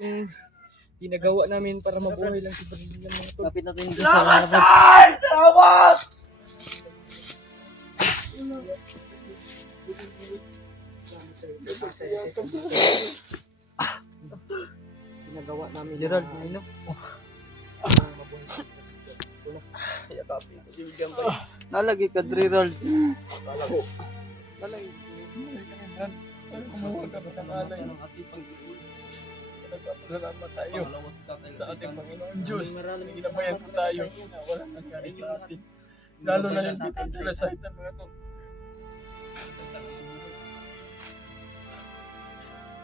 yung ginagawa namin para mabuhay lang si Brad William mga tol. Kapit natin dun sa Salamat, labas. Tay! Salamat! Ginagawa namin. Gerald, ano? Yakapin ko si William tayo. Nalagi ka, Gerald. Talago. Nalagi. Kumuha ka sa sanalay. Nagpapasalamat tayo sa ating Panginoon Diyos. Ginabayan po tayo na walang nangyari sa atin. Lalo na yung bitang sila sa hitan mga to.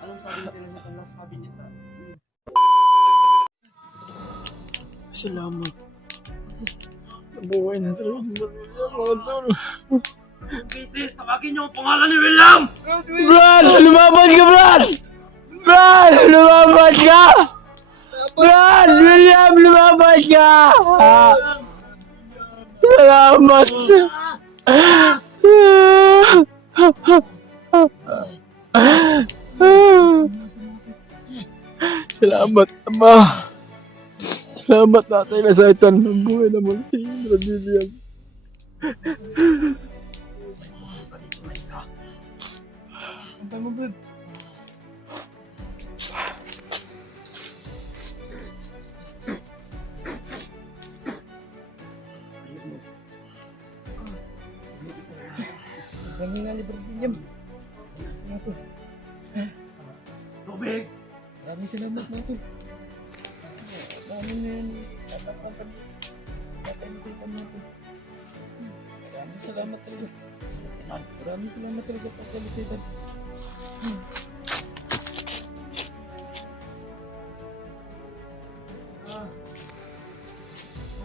Anong sabi nito na sa last sabi niya sa... Salamat. Nabuhay na tayo. Mga tol. Bisis, tawagin niyo ang pangalan ni William! Brad! Lumaban ka, Brad! Brad! Lumaban ka! Brad! William! Lumaban ka! Salamat! Salamat, Ama! Salamat natin na sa itan ng buhay naman si Brad William. Antay mo, Brad. Ganyan nga ni Brad William. Mga to. Tubig! Maraming salamat mga to. Maraming na yan. Tatapan kami. Tatay mo to. Maraming salamat talaga. Maraming salamat talaga pagkalititan.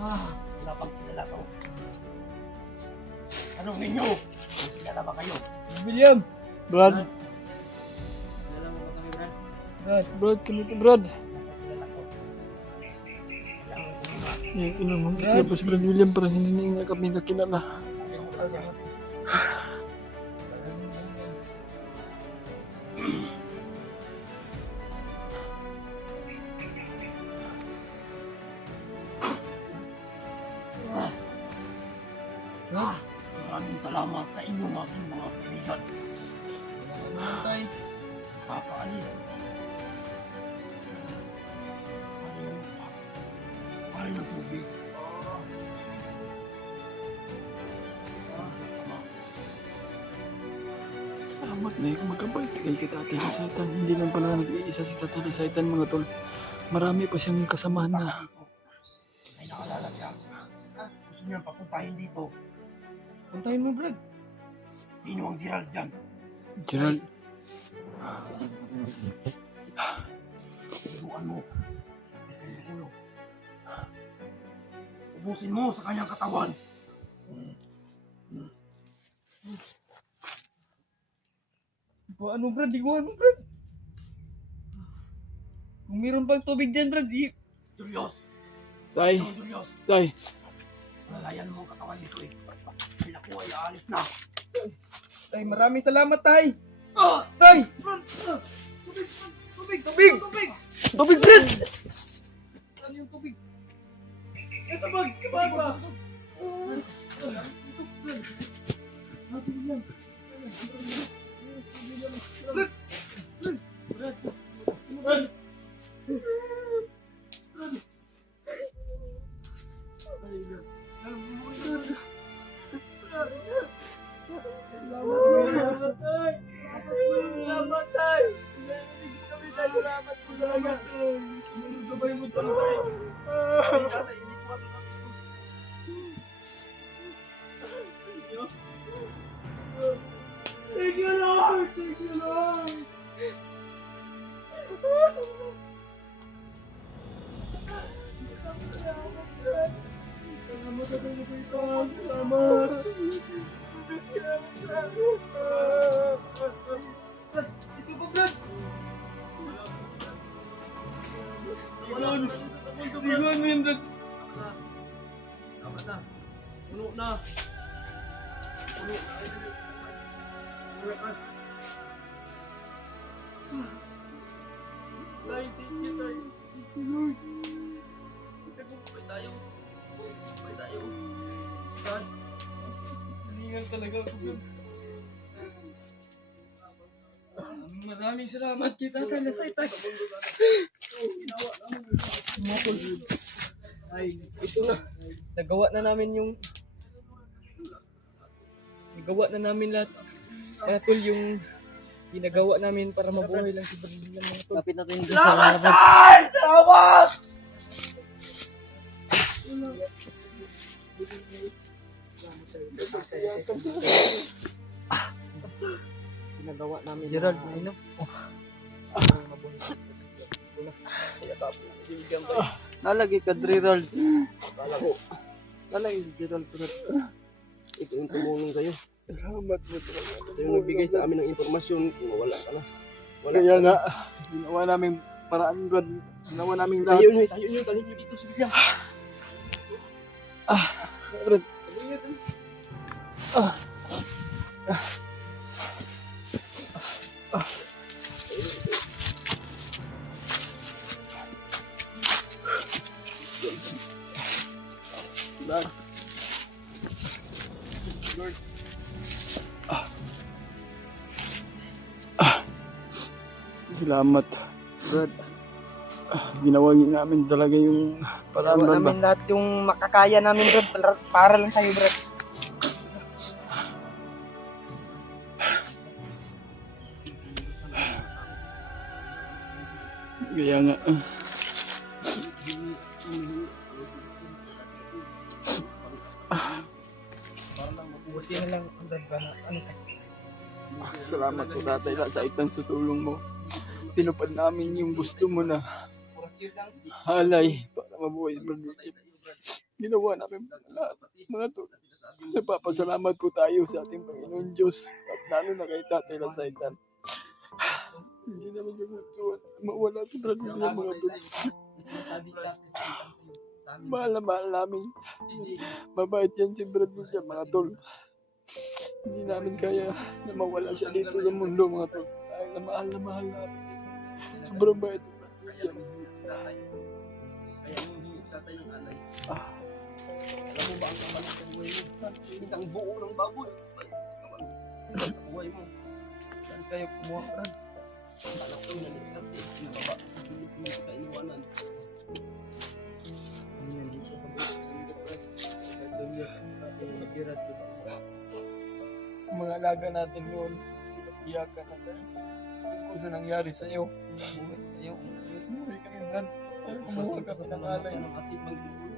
Wala pang kilala ko. Anong ninyo? Kilala ba kayo? William! Brad! Kilala mo ba kami, Brad? Brad, kami to, Brad. Kilala ko. Kailangan ko muna. Ino mo, kaya pa si Brad William parang hindi nga kami nakilala. Maraming salamat sa inyong aking mga kaibigan. Tay. Kakaalis. Pari ng tubig. Salamat na yung magkabait kay Tatay Saitan. Hindi lang pala nag-iisa si Tatay Saitan mga tol. Marami pa siyang kasamahan na. May nakalala siya. Gusto niya papuntahin dito. Puntahin mo, Brad. Sino ang Gerald dyan? Gerald. Turuan mo. Ubusin mo sa kanyang katawan. Ano, Brad? Di ko ano, Brad. Kung meron pang tubig dyan, Brad. Julius! Tay. Ano, Julius? Tay. Lalayan mo ang katawan nito eh. Sila ko ay aalis na. Tay, maraming salamat, Tay. Tay. Brad. Tubig, Brad. Tubig. Tubig. Tubig. Tubig, Brad. Ano yung tubig? Nasa bag. Bag ba? Salamat, Tay. Salamat po talaga. Gabay mo talaga. Thank you, Lord. Thank you, Lord. Salamat sa tayo po ito. Salamat. Ito po, Brad. Iguan mo yung Brad. Tama na. Puno na. Puno na. Tay, thank you, Tay. talaga ako, Brad. Maraming salamat kita tayo na sa itay. Mga tol. Ay, ito na. Nagawa na namin lahat. Kaya tol, yung ginagawa namin para mabuhay lang si Brad lang mga tol. Kapit natin dun sa mga Brad. Salamat! Ginagawa namin. Gerald, ano? Nalagi ka, Gerald. Akala ko, Nalagi ka, Gerald. Ito yung tumulong kayo. salamat mo talaga. Ito yung nagbigay sa amin ng impormasyon kung wala ka na. Kaya nga, ginawa namin paraan, Brad. Ginawa namin lahat. Tayo nyo, tayo nyo dito sa bigyan. Brad. Brad. Lord. Salamat, Brad. Ginawa namin talaga yung paraan, Ginawa Brad. namin lahat yung makakaya namin, Brad. Para lang sa'yo, Brad. Kaya nga. Buti na lang, Brad. Ano ka? Salamat po tatay sa itang sa tulong mo. Tinupad namin yung gusto mo na halay para mabuhay si Brad Wilkie. Ginawa namin lahat. Mga to. Nagpapasalamat po tayo sa ating Panginoon Diyos at lalo na kay Tatay Lasaitan. Hindi namin gusto mawala si Brad Wilkie mga to. Mahal na mahal namin. Mabait yan si Brad Wilkie mga tol. Hindi namin kaya na mawala siya dito sa mundo mga tol. Dahil na mahal namin. Sobrang bait. Alam mo ba ang kamalang sa buhay mo? Isang buo ng baboy. Ang buhay mo. Saan kayo kumuha, Brad? Alam ko yung naniskarte. Nababa. Hindi kita iniwanan. Nandito ka, Brad. Ito yun. Sabi ni Gerald, diba? Mga alaga natin noon, iyakan na tayo. Kung sa nangyari sa iyo, umuwi kami, Brad. Kumuha ka sa alay. ng ating Panginoon.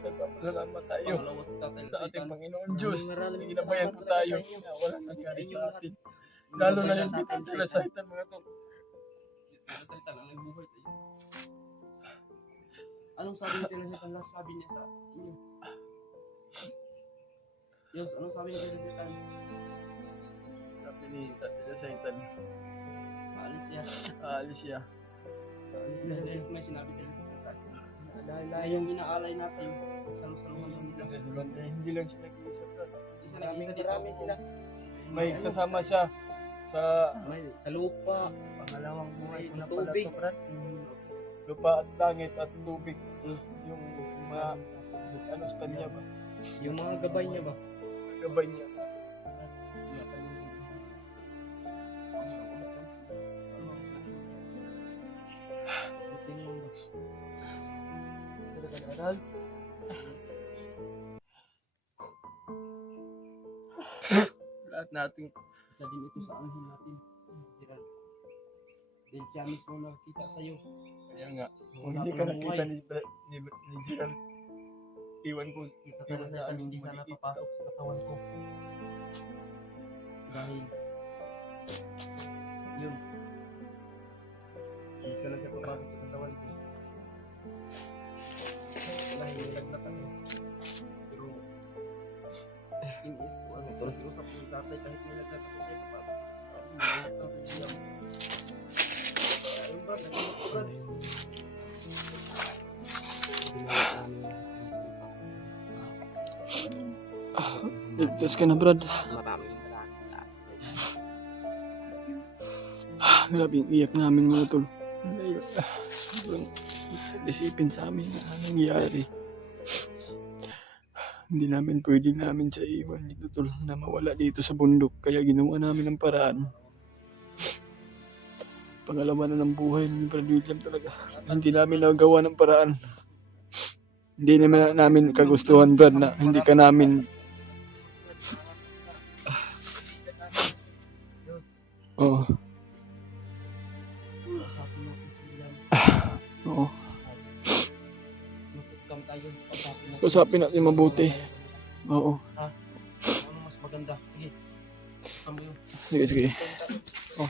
Nagpapasalamat tayo Pangalawa sa tatay sa ating Lasaitan. Panginoon Diyos. Ginabayan po tayo na walang nangyari sa atin. Lalo na yung Tatay Lasaitan mga tol. Lasaitan ang nagbuhay sa iyo. Anong sabi ni Lasaitan? Last sabi niya sa inyo. Diyos, anong sabi ni Lasaitan? Sabi ni Tatay Lasaitan, Maalis siya. aalis siya. Dahil may sinabi ni Lasaitan sa akin. Dahil Ay, yung inaalay natin, salu-saluhan lang nila. Kasi si Brad, hindi lang siya nag-iisa, Brad. Isa na isa dito. marami sila. May kasama siya sa May sa lupa, pangalawang buhay ko na Sa pala tubig. to, Brad. lupa at langit at tubig. Yung mga ano sa kanya ba? Yung mga gabay niya ba? Gabay niya. Buti na lang, boss. Talaga naaral. Lahat natin Isa din ito sa anghel natin. Gerald. Then siya mismo nakita sa iyo. kaya nga. Kung hindi ka nakita ni Gerald, iwan ko Tatay Lasaitan hindi sana papasok sa katawan ko. Dahil yun. Hindi sana siya papasok sa katawan ko. Dahil nilagnak kami. Pero iniis ko ano. Nakiusap ko yung tatay kahit nilagnak ako siya papasok sa katawan. Nilagnak ako siya. Ayun Brad, nakiusap ko Brad. Ligtas ka na, Brad. Maraming Grabe yung iyak namin mga tol. Dahil sobrang isipin sa amin na nangyari. Hindi namin pwede namin siya iwan dito tol na mawala dito sa bundok. Kaya ginawa namin ng paraan. Pangalawa na ng buhay ni Brad William talaga. Hindi namin nagawa ng paraan. Hindi naman namin kagustuhan Brad na hindi ka namin Oo. Usapin natin si William. Oo. Magkukam tayo. Usapin natin mabuti. Oo. Ano mas maganda? Sige. Kamo yun. Sige, sige. Oh.